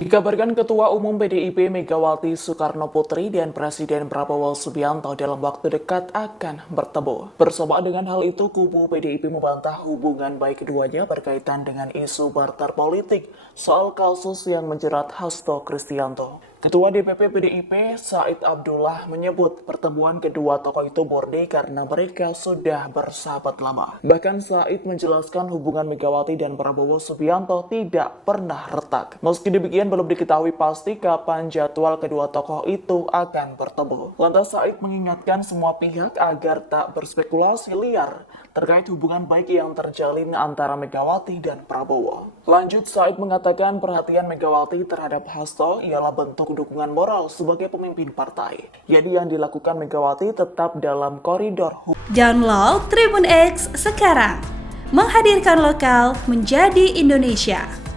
Dikabarkan Ketua Umum PDIP Megawati Soekarnoputri dan Presiden Prabowo Subianto dalam waktu dekat akan bertemu. Bersamaan dengan hal itu, kubu PDIP membantah hubungan baik keduanya berkaitan dengan isu barter politik soal kasus yang menjerat Hasto Kristianto. Ketua DPP PDIP Said Abdullah menyebut pertemuan kedua tokoh itu murni karena mereka sudah bersahabat lama. Bahkan Said menjelaskan hubungan Megawati dan Prabowo Subianto tidak pernah retak. Meski demikian, belum diketahui pasti kapan jadwal kedua tokoh itu akan bertemu. Lantas Said mengingatkan semua pihak agar tak berspekulasi liar terkait hubungan baik yang terjalin antara Megawati dan Prabowo. Lanjut, Said mengatakan perhatian Megawati terhadap Hasto ialah bentuk dukungan moral sebagai pemimpin partai. Jadi yang dilakukan Megawati tetap dalam koridor hukum. Download Tribun X sekarang, menghadirkan lokal menjadi Indonesia.